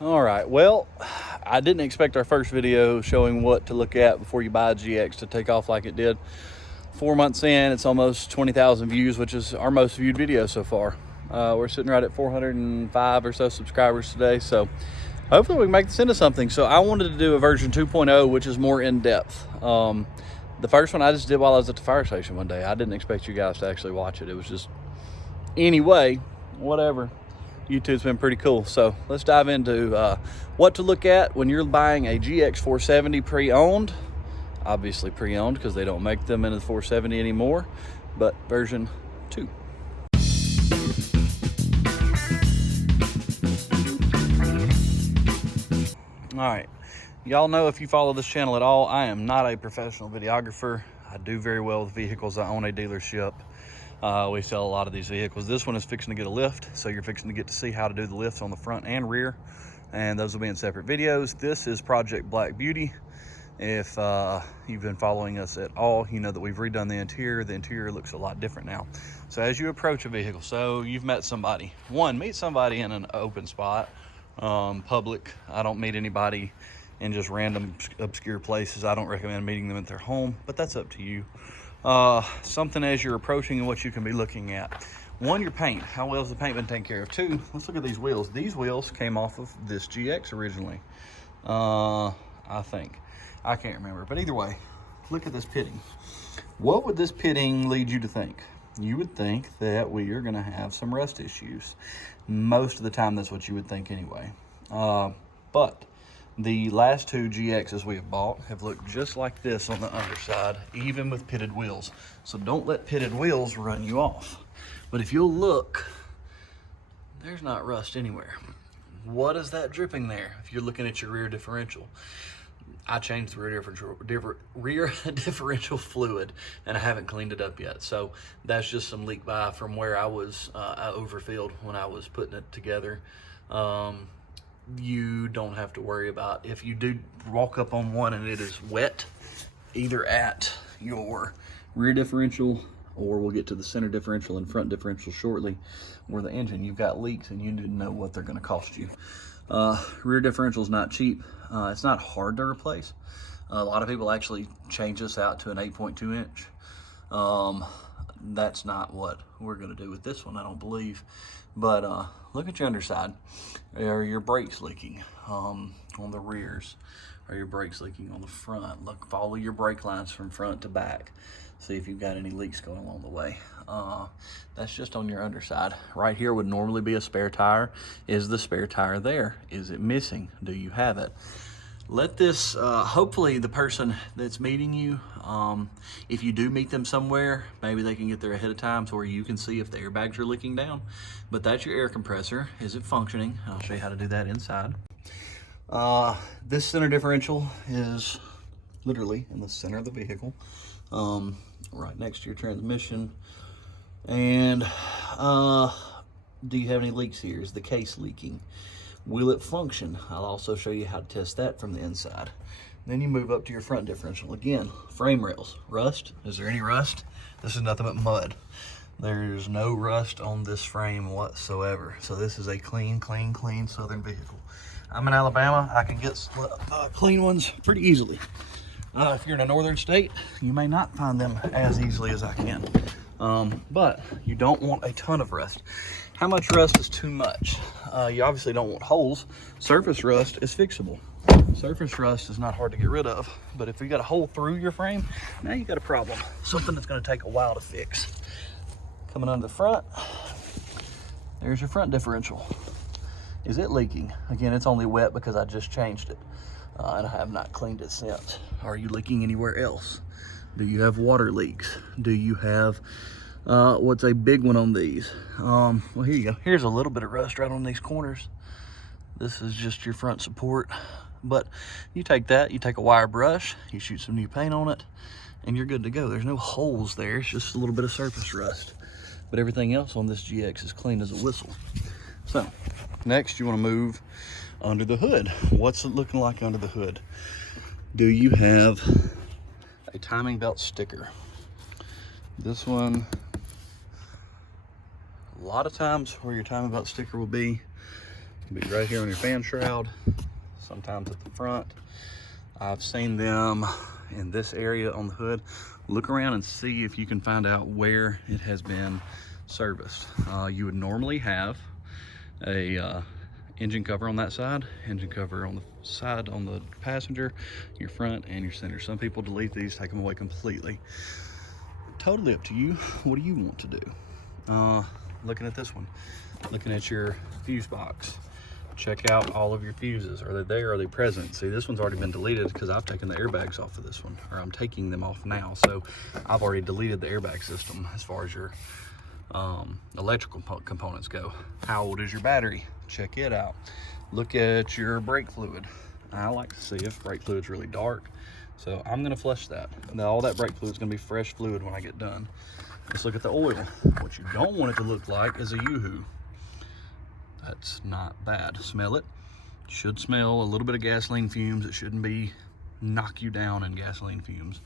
All right, well, I didn't expect our first video showing what to look at before you buy a GX to take off like it did. 4 months in, it's almost 20,000 views, which is our most viewed video so far. We're sitting right at 405 or so subscribers today, so hopefully we can make this into something. So I wanted to do a version 2.0, which is more in-depth. The first one I just did while I was at the fire station one day. I didn't expect you guys to actually watch it. It was just, anyway, whatever. YouTube's been pretty cool. So let's dive into what to look at when you're buying a GX470 pre-owned. Obviously pre-owned because they don't make them in the 470 anymore, but version 2. All right, y'all know, if you follow this channel at all, I am not a professional videographer. I do very well with vehicles. I own a dealership. We sell a lot of these vehicles. This one is fixing to get a lift, so you're fixing to get to see how to do the lifts on the front and rear, and those will be in separate videos. This is Project Black Beauty. If you've been following us at all, you know that we've redone the interior. The interior looks a lot different now. So as you approach a vehicle, so you've met somebody. One, meet somebody in an open spot, public. I don't meet anybody in just random obscure places. I don't recommend meeting them at their home, but that's up to you. Something as you're approaching and what you can be looking at. One, your paint. How well has the paint been taken care of? Two, let's look at these wheels. These wheels came off of this GX originally. I think. I can't remember. But either way, look at this pitting. What would this pitting lead you to think? You would think that we are going to have some rust issues. Most of the time, that's what you would think anyway. But the last two GXs we have bought have looked just like this on the underside, even with pitted wheels. So don't let pitted wheels run you off. But if you'll look, there's not rust anywhere. What is that dripping there? If you're looking at your rear differential, I changed the rear differential fluid, and I haven't cleaned it up yet. So that's just some leak by from where I was, I overfilled when I was putting it together. You don't have to worry about if you do walk up on one and it is wet, either at your rear differential, or we'll get to the center differential and front differential shortly, or the engine, you've got leaks and you need to know what they're going to cost you. Rear differential is not cheap. It's not hard to replace. A lot of people actually change this out to an 8.2 inch. That's not what we're going to do with this one, I don't believe. But look at your underside. Are your brakes leaking on the rears? Are your brakes leaking on the front? Look, follow your brake lines from front to back. See if you've got any leaks going along the way. That's just on your underside. Right here would normally be a spare tire. Is the spare tire there? Is it missing? Do you have it? Let this, hopefully the person that's meeting you, if you do meet them somewhere, maybe they can get there ahead of time to where you can see if the airbags are leaking down. But that's your air compressor. Is it functioning? I'll show you how to do that inside. This center differential is literally in the center of the vehicle, right next to your transmission. And do you have any leaks here? Is the case leaking? Will it function? I'll also show you how to test that from the inside. Then you move up to your front differential. Again, frame rails. Rust? Is there any rust? This is nothing but mud. There's no rust on this frame whatsoever. So this is a clean, clean, clean Southern vehicle. I'm in Alabama. I can get clean ones pretty easily. If you're in a northern state, you may not find them as easily as I can. But you don't want a ton of rust. How much rust is too much? You obviously don't want holes. Surface rust is fixable. Surface rust is not hard to get rid of, but if you got a hole through your frame, now you got a problem. Something that's going to take a while to fix. Coming under the front, there's your front differential. Is it leaking? Again, it's only wet because I just changed it, and I have not cleaned it since. Are you leaking anywhere else? Do you have water leaks? Do you have what's a big one on these? Well, here you go. Here's a little bit of rust right on these corners. This is just your front support. But you take that, you take a wire brush, you shoot some new paint on it, and you're good to go. There's no holes there. It's just a little bit of surface rust. But everything else on this GX is clean as a whistle. So next you want to move under the hood. What's it looking like under the hood? Do you have a timing belt sticker? This one, a lot of times where your timing belt sticker will be Can be right here on your fan shroud, sometimes at the front. I've seen them in this area on the hood. Look around and see if you can find out where it has been serviced. You would normally have a engine cover on that side, engine cover on the side on the passenger, your front, and your center. Some people delete these, take them away completely. Totally up to you. What do you want to do? Looking at this one, looking at your fuse box, check out all of your fuses. Are they there? Are they present? See, this one's already been deleted because I've taken the airbags off of this one, or I'm taking them off now. So I've already deleted the airbag system as far as your electrical components go. How old is your battery? Check it out. Look at your brake fluid. I like to see if brake fluid's really dark, so I'm gonna flush that. Now all that brake fluid's gonna be fresh fluid when I get done. Let's look at the oil. What you don't want it to look like is a yoo-hoo. That's not bad. Smell it. Should smell a little bit of gasoline fumes. It shouldn't be knock you down in gasoline fumes.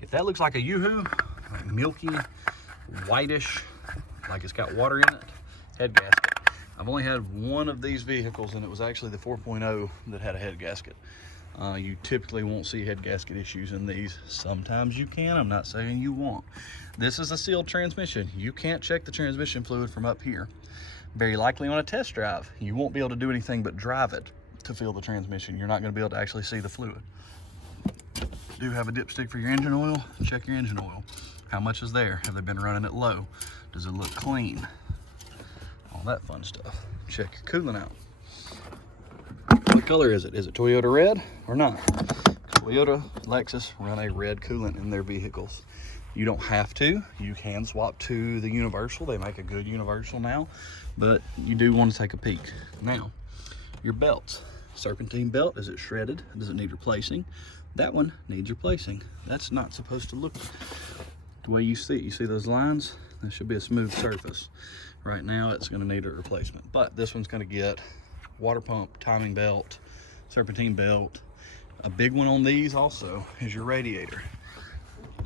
If that looks like a yoo-hoo, like milky, whitish, like it's got water in it, head gasket. I've only had one of these vehicles, and it was actually the 4.0 that had a head gasket. You typically won't see head gasket issues in these. Sometimes you can. I'm not saying you won't. This is a sealed transmission. You can't check the transmission fluid from up here. Very likely on a test drive, you won't be able to do anything but drive it to feel the transmission. You're not going to be able to actually see the fluid. Do have a dipstick for your engine oil. Check your engine oil. How much is there? Have they been running it low? Does it look clean? All that fun stuff. Check your coolant out. What color is it? Is it Toyota red or not? Toyota, Lexus run a red coolant in their vehicles. You don't have to. You can swap to the universal. They make a good universal now, but you do want to take a peek. Now, your belts. Serpentine belt, is it shredded? Does it need replacing? That one needs replacing. That's not supposed to look the way you see it. You see those lines? That should be a smooth surface. Right now, it's going to need a replacement, but this one's going to get water pump, timing belt, serpentine belt. A big one on these also is your radiator.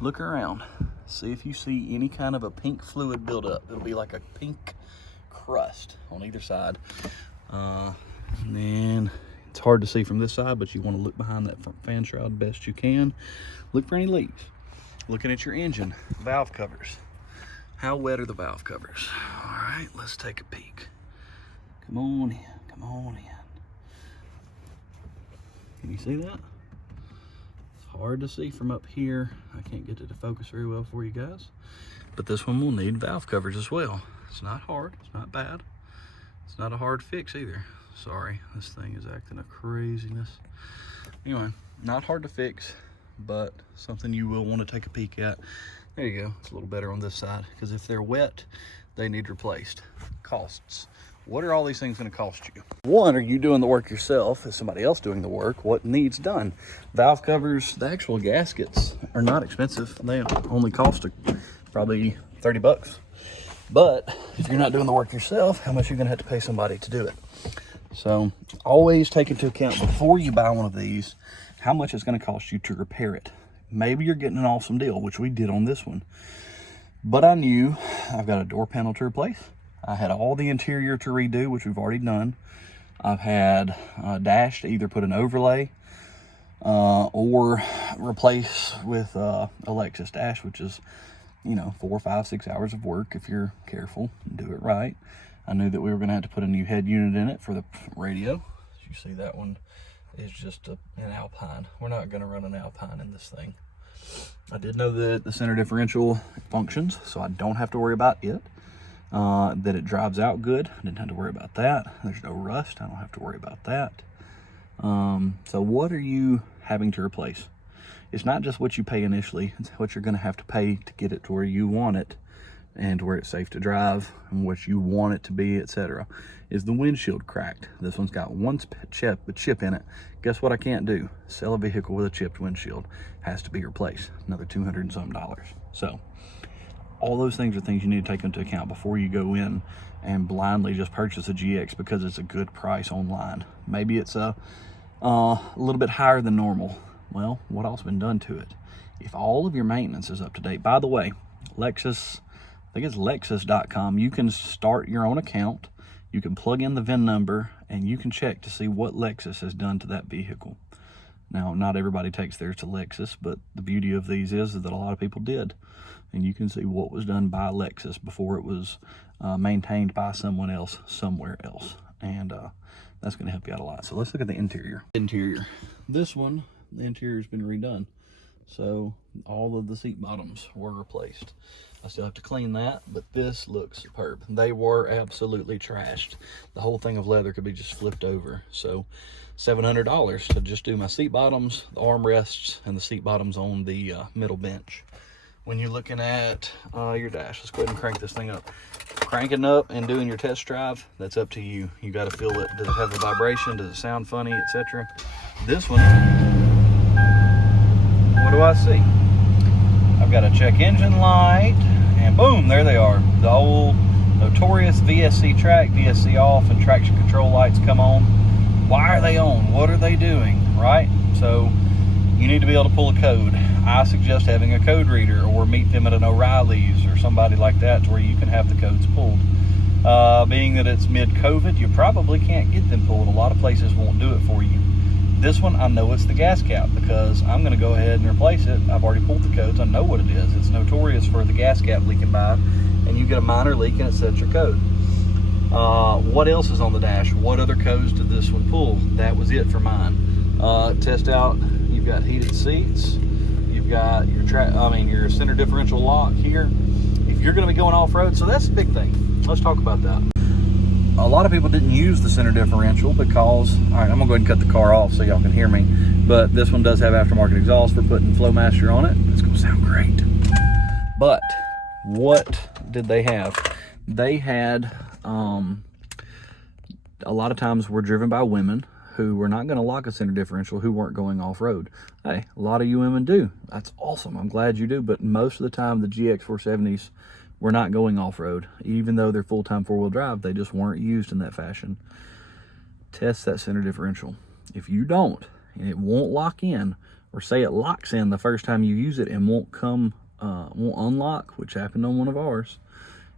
Look around, see if you see any kind of a pink fluid buildup. It'll be like a pink crust on either side. And then it's hard to see from this side, but you want to look behind that front fan shroud best you can. Look for any leaks. Looking at your engine, valve covers. How wet are the valve covers? All right, let's take a peek. Come on in, come on in. Can you see that? It's hard to see from up here. I can't get it to focus very well for you guys, but this one will need valve covers as well. It's not hard, it's not bad. It's not a hard fix either. Sorry, this thing is acting a craziness. Anyway, not hard to fix, but something you will want to take a peek at. There you go, it's a little better on this side, because if they're wet, they need replaced. Costs. What are all these things going to cost you? One, are you doing the work yourself? Is somebody else doing the work? What needs done? Valve covers, the actual gaskets are not expensive. They only cost probably 30 bucks. But if you're not doing the work yourself, how much are you going to have to pay somebody to do it? So always take into account before you buy one of these, how much it's going to cost you to repair it. Maybe you're getting an awesome deal, which we did on this one. But I knew I've got a door panel to replace. I had all the interior to redo, which we've already done. I've had a dash to either put an overlay or replace with a Lexus dash, which is, you know, 4, 5, 6 hours of work if you're careful and do it right. I knew that we were going to have to put a new head unit in it for the radio. As you see, that one is just an Alpine. We're not going to run an Alpine in this thing. I did know that the center differential functions, so I don't have to worry about it. That it drives out good. I didn't have to worry about that. There's no rust. I don't have to worry about that. So what are you having to replace? It's not just what you pay initially. It's what you're going to have to pay to get it to where you want it and where it's safe to drive and what you want it to be, etc. Is the windshield cracked? This one's got one chip in it. Guess what I can't do? Sell a vehicle with a chipped windshield. Has to be replaced. Another $200 and some. So all those things are things you need to take into account before you go in and blindly just purchase a GX because it's a good price online. Maybe it's a little bit higher than normal. Well, what else has been done to it? If all of your maintenance is up to date, by the way, Lexus, I think it's Lexus.com, you can start your own account. You can plug in the VIN number and you can check to see what Lexus has done to that vehicle. Now, not everybody takes theirs to Lexus, but the beauty of these is that a lot of people did. And you can see what was done by Lexus before it was maintained by someone else somewhere else. And that's going to help you out a lot. So let's look at the interior. This one, the interior has been redone. So all of the seat bottoms were replaced. I still have to clean that, but this looks superb. They were absolutely trashed. The whole thing of leather could be just flipped over. So $700 to just do my seat bottoms, the armrests, and the seat bottoms on the middle bench. When you're looking at your dash, let's go ahead and crank this thing up. Cranking up and doing your test drive, that's up to you. You got to feel it. Does it have a vibration? Does it sound funny, etc.? This one, what do I see? I've got a check engine light, and boom, there they are. The old notorious VSC track, VSC off, and traction control lights come on. Why are they on? What are they doing, right? So you need to be able to pull a code. I suggest having a code reader, or meet them at an O'Reilly's or somebody like that to where you can have the codes pulled. Being that it's mid-COVID, you probably can't get them pulled. A lot of places won't do it for you. This one, I know it's the gas cap because I'm going to go ahead and replace it. I've already pulled the codes. I know what it is. It's notorious for the gas cap leaking by, and you get a minor leak and it sets your code. What else is on the dash? What other codes did this one pull? That was it for mine. Test out. You've got heated seats. You've got your center differential lock here. If you're going to be going off-road, so that's the big thing. Let's talk about that. A lot of people didn't use the center differential because, all right, I'm gonna go ahead and cut the car off so y'all can hear me, but this one does have aftermarket exhaust for putting Flowmaster on it. It's gonna sound great. But what did they have? They had, a lot of times were driven by women who were not gonna lock a center differential, who weren't going off-road. Hey, a lot of you women do. That's awesome, I'm glad you do, but most of the time the GX470s were not going off-road. Even though they're full-time four-wheel drive, they just weren't used in that fashion. Test that center differential. If you don't, and it won't lock in, or say it locks in the first time you use it and won't unlock, which happened on one of ours,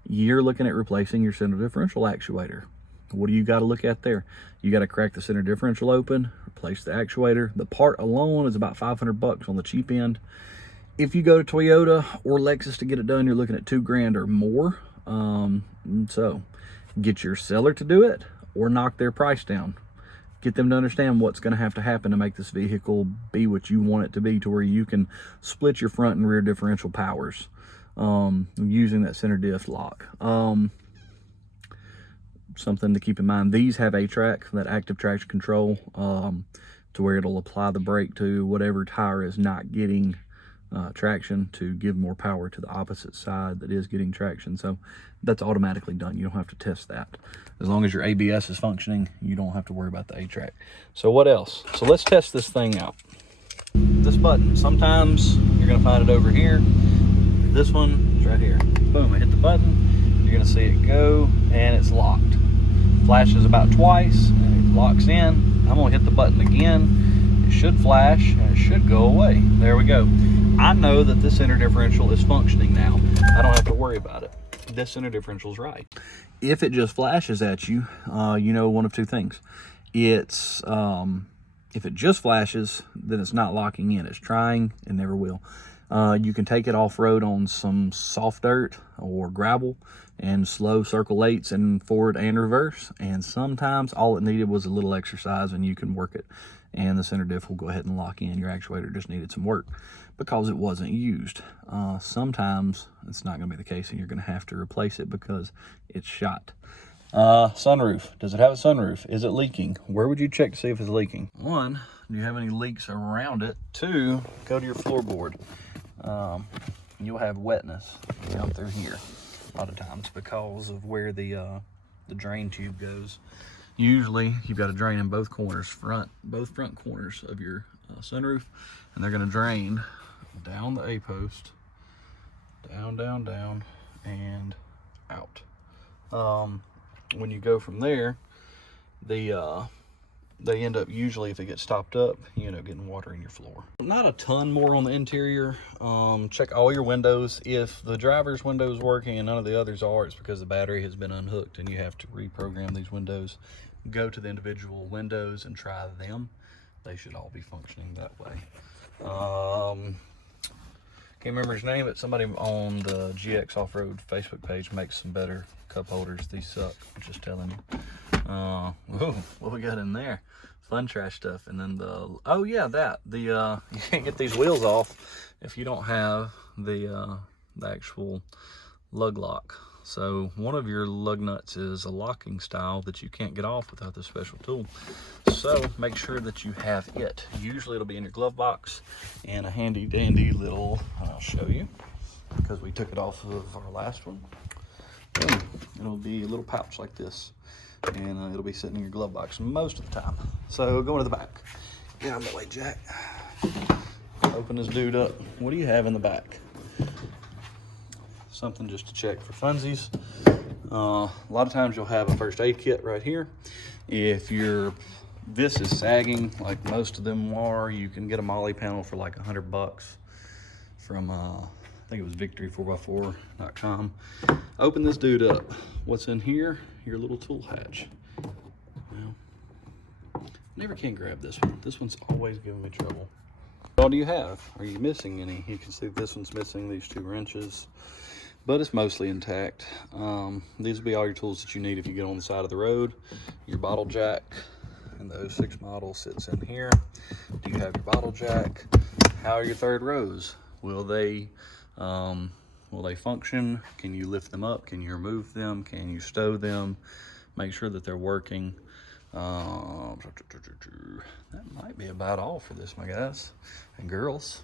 you're looking at replacing your center differential actuator. What do you got to look at there? You got to crack the center differential open, replace the actuator. The part alone is about $500 on the cheap end. If you go to Toyota or Lexus to get it done, you're looking at $2,000 or more. So get your seller to do it or knock their price down. Get them to understand what's going to have to happen to make this vehicle be what you want it to be, to where you can split your front and rear differential powers using that center diff lock. Something to keep in mind, these have A-track, that active traction control, to where it'll apply the brake to whatever tire is not getting traction to give more power to the opposite side that is getting traction. So that's automatically done. You don't have to test that. As long as your ABS is functioning, you don't have to worry about the A-track. So what else? So let's test this thing out. This button, sometimes you're going to find it over here. This one is right here. Boom, I hit the button. You're going to see it go, and it's locked. Flashes about twice, and it locks in. I'm going to hit the button again. It should flash, and it should go away. There we go. I know that this center differential is functioning now. I don't have to worry about it. This center differential is right. If it just flashes at you, you know one of two things. It's if it just flashes, then it's not locking in. It's trying and never will. You can take it off-road on some soft dirt or gravel and slow circle eights and forward and reverse. And sometimes all it needed was a little exercise and you can work it. And the center diff will go ahead and lock in. Your actuator just needed some work because it wasn't used. Sometimes it's not going to be the case and you're going to have to replace it because it's shot. Sunroof. Does it have a sunroof? Is it leaking? Where would you check to see if it's leaking? One, do you have any leaks around it? Two, go to your floorboard. You'll have wetness down through here a lot of times because of where the drain tube goes. Usually you've got a drain in both corners, both front corners of your sunroof, and they're going to drain down the A-post, down, and out. When you go from there, the they end up, usually if it gets stopped up, you end up getting water in your floor. Not a ton more on the interior. Check all your windows. If the driver's window is working and none of the others are, it's because the battery has been unhooked and you have to reprogram these windows. Go to the individual windows and try them. They should all be functioning that way. Can't remember his name, but somebody on the GX Off-Road Facebook page makes some better cup holders. These suck, I'm just telling you. Whoa, what we got in there? Fun trash stuff. And then oh yeah, you can't get these wheels off if you don't have the actual lug lock. So one of your lug nuts is a locking style that you can't get off without this special tool. So make sure that you have it. Usually it'll be in your glove box and a handy dandy little, I'll show you because we took it off of our last one. It'll be a little pouch like this, and it'll be sitting in your glove box most of the time. So go into the back. Get out of the way, Jack. Open this dude up. What do you have in the back? Something just to check for funsies. A lot of times you'll have a first aid kit right here. If this is sagging like most of them are, you can get a molly panel for like $100 from I think it was victory4x4.com. Open this dude up. What's in here? Your little tool hatch. Well, never can grab this one. This one's always giving me trouble. What do you have? Are you missing any? You can see this one's missing these 2 wrenches, but it's mostly intact. These will be all your tools that you need if you get on the side of the road. Your bottle jack, and the 06 model sits in here. Do you have your bottle jack? How are your third rows? Will they function? Can you lift them up? Can you remove them? Can you stow them? Make sure that they're working. That might be about all for this, my guys and girls.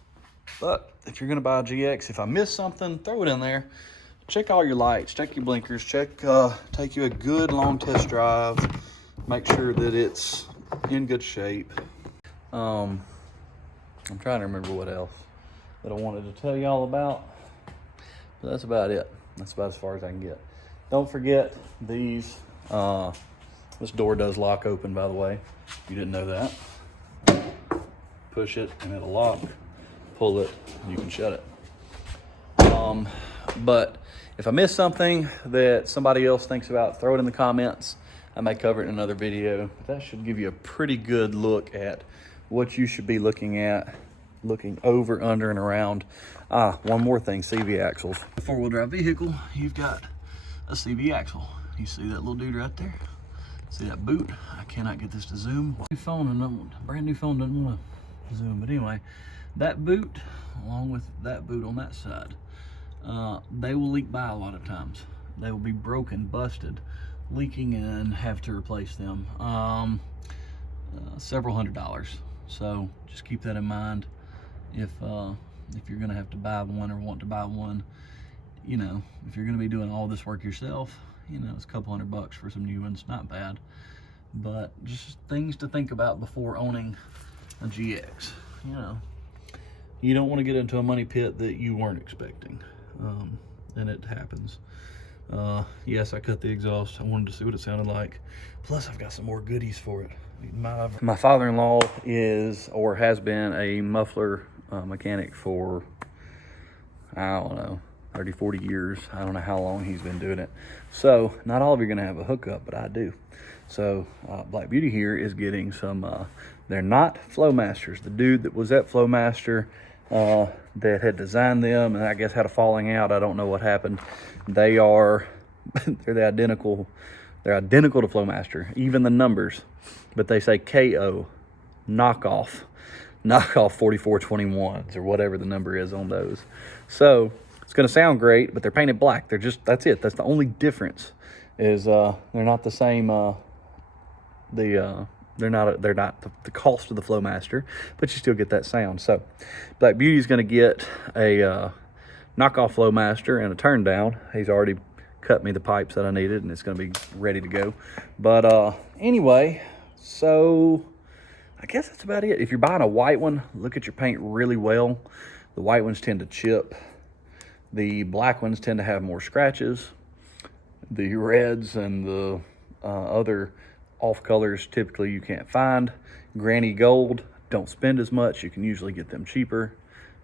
But if you're gonna buy a GX, if I miss something, throw it in there. Check all your lights, check your blinkers, take you a good long test drive. Make sure that it's in good shape. I'm trying to remember what else that I wanted to tell you all about. But that's about it. That's about as far as I can get. Don't forget these. This door does lock open, by the way. You didn't know that. Push it and it'll lock. Pull it, and you can shut it. But if I miss something that somebody else thinks about, throw it in the comments. I may cover it in another video. But that should give you a pretty good look at what you should be looking at, looking over, under, and around. One more thing, CV axles. Four-wheel drive vehicle, you've got a CV axle. You see that little dude right there? See that boot? I cannot get this to zoom. Brand new phone doesn't want to zoom, but anyway, that boot, along with that boot on that side, they will leak by a lot of times. They will be broken, busted, leaking, and have to replace them. Several $100s. So just keep that in mind. If you're gonna have to buy one or want to buy one, you know, if you're gonna be doing all this work yourself, you know, it's a couple $100 for some new ones, not bad. But just things to think about before owning a GX. You know, you don't want to get into a money pit that you weren't expecting, and it happens. Yes, I cut the exhaust. I wanted to see what it sounded like. Plus, I've got some more goodies for it. My father-in-law is, or has been, a muffler mechanic for, I don't know, 30, 40 years. I don't know how long he's been doing it. So not all of you are going to have a hookup, but I do. So Black Beauty here is getting some, they're not Flowmasters. The dude that was at Flowmaster that had designed them, and I guess had a falling out, I don't know what happened. They are, they're identical to Flowmaster, even the numbers, but they say KO, knockoff 4421s, or whatever the number is on those. So it's going to sound great, but they're painted black. They're just, that's it. That's the only difference, is they're not the same. They're not the cost of the Flowmaster, but you still get that sound. So Black Beauty is going to get a knockoff Flowmaster and a turn down. He's already cut me the pipes that I needed, and it's going to be ready to go. But anyway, so I guess that's about it. If you're buying a white one, look at your paint really well. The white ones tend to chip. The black ones tend to have more scratches. The reds and the other off colors typically you can't find. Granny gold, don't spend as much. You can usually get them cheaper.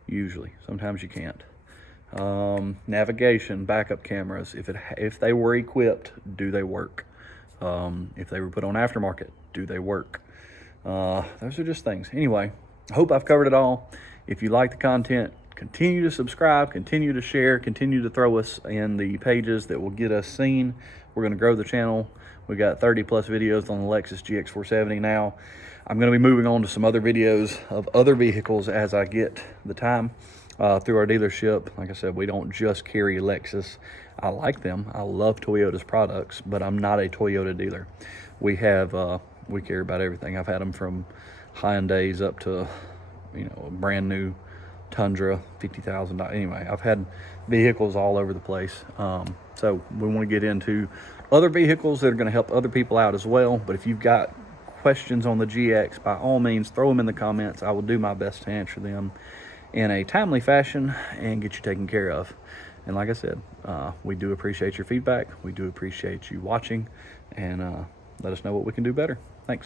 Usually, sometimes you can't. Navigation, backup cameras, if they were equipped, do they work? If they were put on aftermarket, do they work? Those are just things. Anyway, I hope I've covered it all. If you like the content, continue to subscribe, continue to share, continue to throw us in the pages that will get us seen. We're going to grow the channel. We got 30 plus videos on the Lexus GX470 now. I'm going to be moving on to some other videos of other vehicles as I get the time through our dealership. Like I said, we don't just carry Lexus. I like them. I love Toyota's products, but I'm not a Toyota dealer. We carry about everything. I've had them from Hyundais up to, a brand new Tundra, $50,000. Anyway, I've had vehicles all over the place. So we want to get into other vehicles that are going to help other people out as well. But if you've got questions on the GX, by all means, throw them in the comments. I will do my best to answer them in a timely fashion and get you taken care of. And like I said, we do appreciate your feedback. We do appreciate you watching, and let us know what we can do better. Thanks.